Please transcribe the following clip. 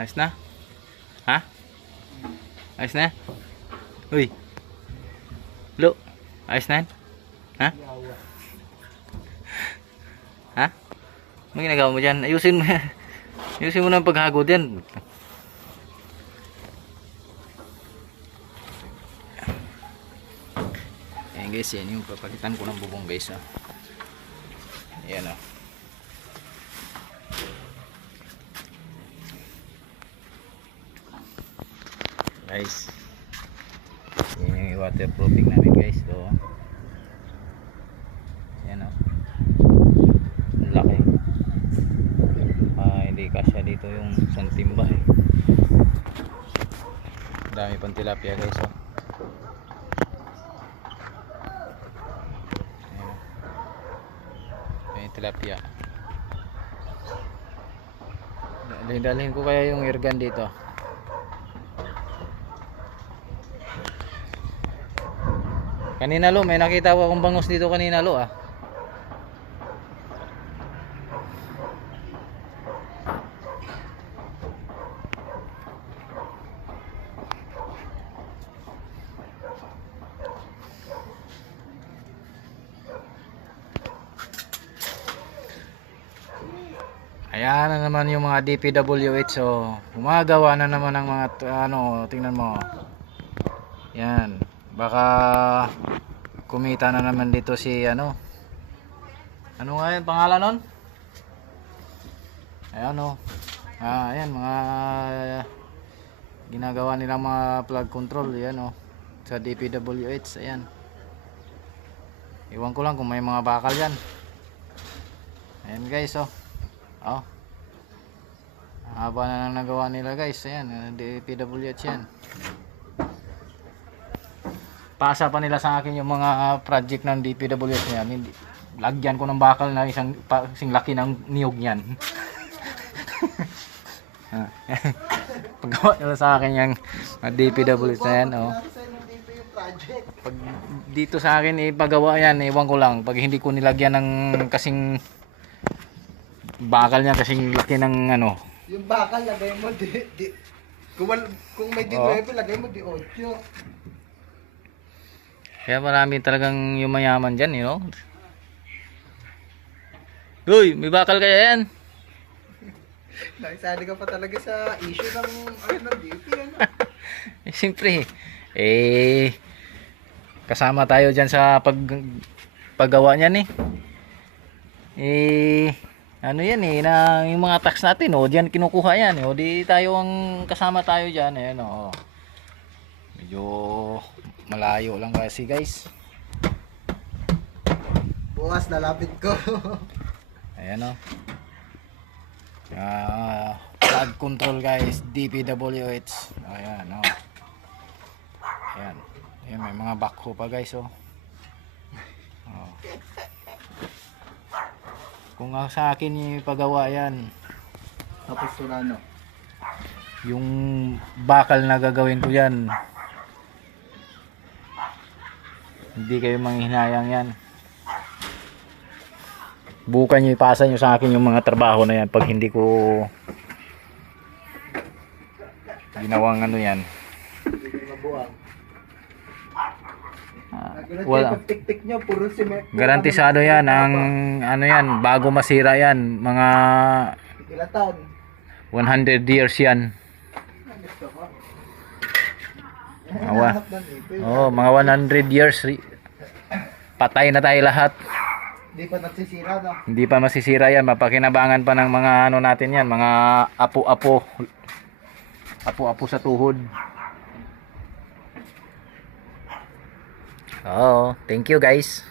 Ayos na? Ha? Ayos na? Uy. Lo. Ayos na yan? Ha? Ha? Ano ginagawa mo dyan? Ayusin mo yan. Ayusin mo na ang paghagod yan. Ayan guys, yan yung papalitan ko ng bubong guys. Ayan o. Guys, yan yung waterproofing namin guys. So, yan o. Ang laki. Hindi kasya dito yung isang timba eh. Dami pang tilapia guys o. Tilapia. Dalhin ko kaya yung airgun dito. Kanina lo, may nakita ko akong bangus dito kanina lo ah. Ayan na naman yung mga DPWH. So, gumagawa na naman ng mga tingnan mo. Yan. Baka kumita na naman dito si ano nga yung pangalan nun? Ayan o. Ayan mga ginagawa nilang mga plug control. Ayan o. Sa DPWH. Ayan. Iwan ko lang kung may mga bakal yan. Ayan guys o. Oh. Haba na nang nagawa nila guys. Ayan, DPWH yan. Pasa pa nila sa akin yung mga project ng DPWH yan. Lagyan ko ng bakal na isang laki ng niyog yan. Paggawa nila sa akin yung DPWH na yan. Oh. Pag dito sa akin ipagawa yan, iwan ko lang. Pag hindi ko nilagyan ng kasing bakal niya kasing laki ng ano. Yung bakal lagay mo kung may D9 lagay mo D8. Kaya marami talagang yung mayaman dyan, you know. Uy, may bakal kaya yan? Nakisali ka pa talaga sa issue ng DP ano? Siyempre kasama tayo dyan sa paggawa niyan ano yan yung mga tax natin diyan kinukuha yan di tayo ang kasama tayo dyan medyo malayo lang kasi guys. Bukas nalapit ko. Ayan flood control guys, DPWH. Ayan ayan may mga backhoe pa guys kung sa akin ipagawa yan Tapos Solano. yung bakal na gagawin ko yan, hindi kayo manghihinayang yan. Bukan nyo ipasa nyo sa akin yung mga trabaho na yan pag hindi ko ginawang yan. Wala. Tik-tik nyo, puro cement. Garantisado yan ang yan bago masira yan mga ilang taon? 100 years yan. Mga 100 years patay na tayo lahat. Hindi pa nagsisira no? Hindi pa masisira yan, mapakinabangan pa ng mga natin yan, mga apo-apo sa tuhod. Thank you guys.